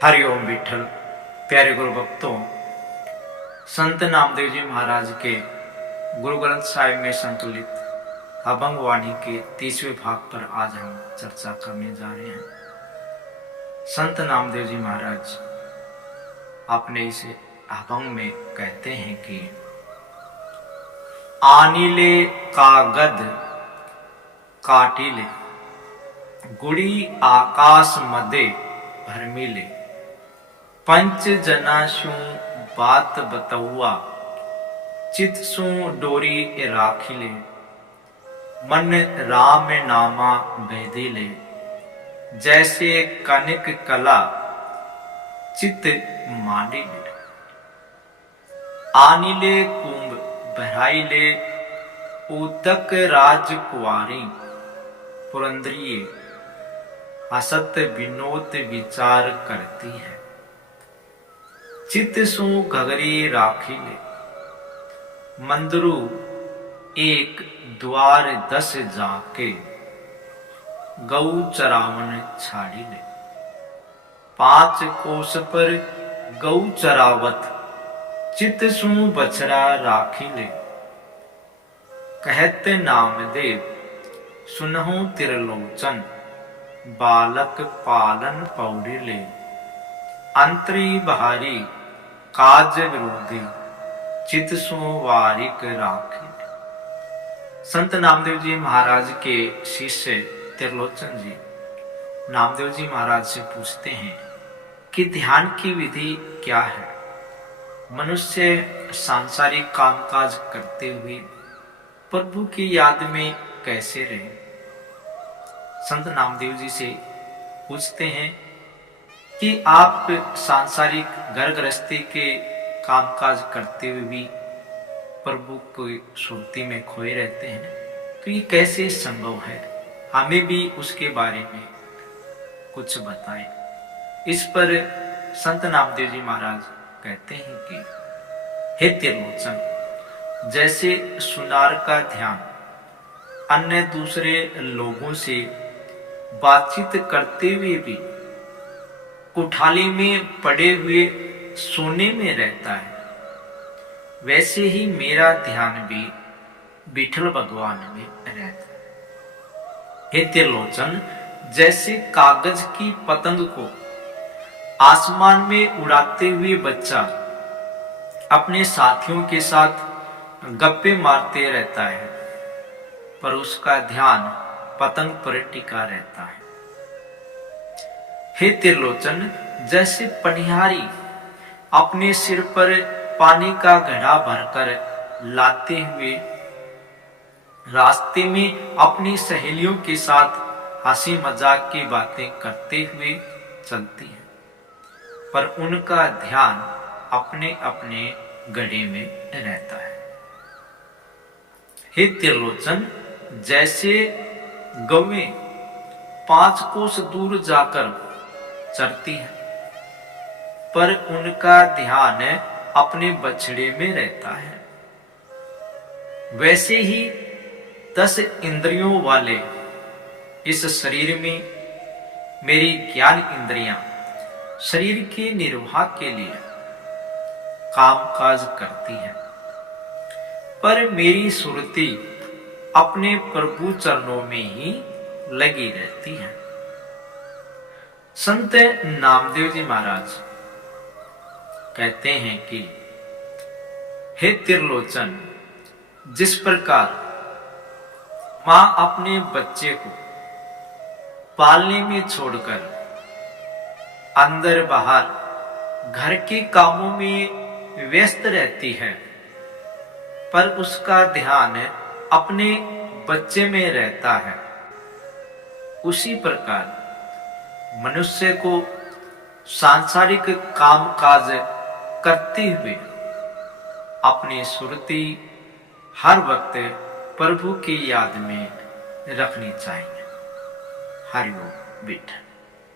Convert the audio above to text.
हरिओम विठल। प्यारे गुरु भक्तों, संत नामदेव जी महाराज के गुरु ग्रंथ साहिब में संकलित अभंग वाणी के 30वें भाग पर आज हम चर्चा करने जा रहे हैं। संत नामदेव जी महाराज अपने इस अभंग में कहते हैं कि आनिले कागद काटिले गुड़ी आकाश मदे भरमिले पंच जनाशु बात बतौआ चित सु डोरी राखिले मन राम नामा भेदिले जैसे कनिक कला चित मांडिले आनिले कुंभ भराइले उतक राजकुआरी पुरंदरिये हसत विनोद विचार करती है चित सु घगरी राखिले मंदरु एक द्वार 10 जाके गौ चरावन छाड़िले 5 कोस पर गौ चरावत चित सु बछड़ा राखिले कहते नामदेव सुनहु तिरलोचन बालक पालन पौड़िले अंतरी बहारी काज विरोधी चित सु वारिक राखिले। संत नामदेव जी महाराज के शिष्य त्रिलोचन जी नामदेव जी महाराज से पूछते हैं कि ध्यान की विधि क्या है। मनुष्य सांसारिक कामकाज करते हुए प्रभु की याद में कैसे रहे। संत नामदेव जी से पूछते हैं कि आप सांसारिक घर गृहस्थी के कामकाज करते हुए भी प्रभु की सुरती में खोए रहते हैं, तो ये कैसे संभव है, हमें भी उसके बारे में कुछ बताएं। इस पर संत नामदेव जी महाराज कहते हैं कि हे त्रिलोचन, जैसे सुनार का ध्यान अन्य दूसरे लोगों से बातचीत करते हुए भी कुठाली में पड़े हुए सोने में रहता है, वैसे ही मेरा ध्यान भी विठल भगवान में रहता है। हे त्रिलोचन, जैसे कागज की पतंग को आसमान में उड़ाते हुए बच्चा अपने साथियों के साथ गप्पे मारते रहता है, पर उसका ध्यान पतंग पर टिका रहता है। हे त्रिलोचन, जैसे पनिहारी अपने सिर पर पानी का घड़ा भरकर लाते हुए रास्ते में अपनी सहेलियों के साथ हंसी मजाक की बातें करते हुए चलती है, पर उनका ध्यान अपने अपने घड़े में रहता है। हे त्रिलोचन, जैसे गौएं 5 कोस दूर जाकर चरती है, पर उनका ध्यान अपने बछड़े में रहता है, वैसे ही 10 इंद्रियों वाले इस शरीर में मेरी ज्ञान इंद्रियां शरीर के निर्वाह के लिए कामकाज करती है, पर मेरी सुरती अपने प्रभु चरणों में ही लगी रहती है। संत नामदेव जी महाराज कहते हैं कि हे त्रिलोचन, जिस प्रकार मां अपने बच्चे को पालने में छोड़कर अंदर बाहर घर के कामों में व्यस्त रहती है, पर उसका ध्यान अपने बच्चे में रहता है, उसी प्रकार मनुष्य को सांसारिक कामकाज करते हुए अपनी सुरती हर वक्त प्रभु की याद में रखनी चाहिए। हरिओम विठल।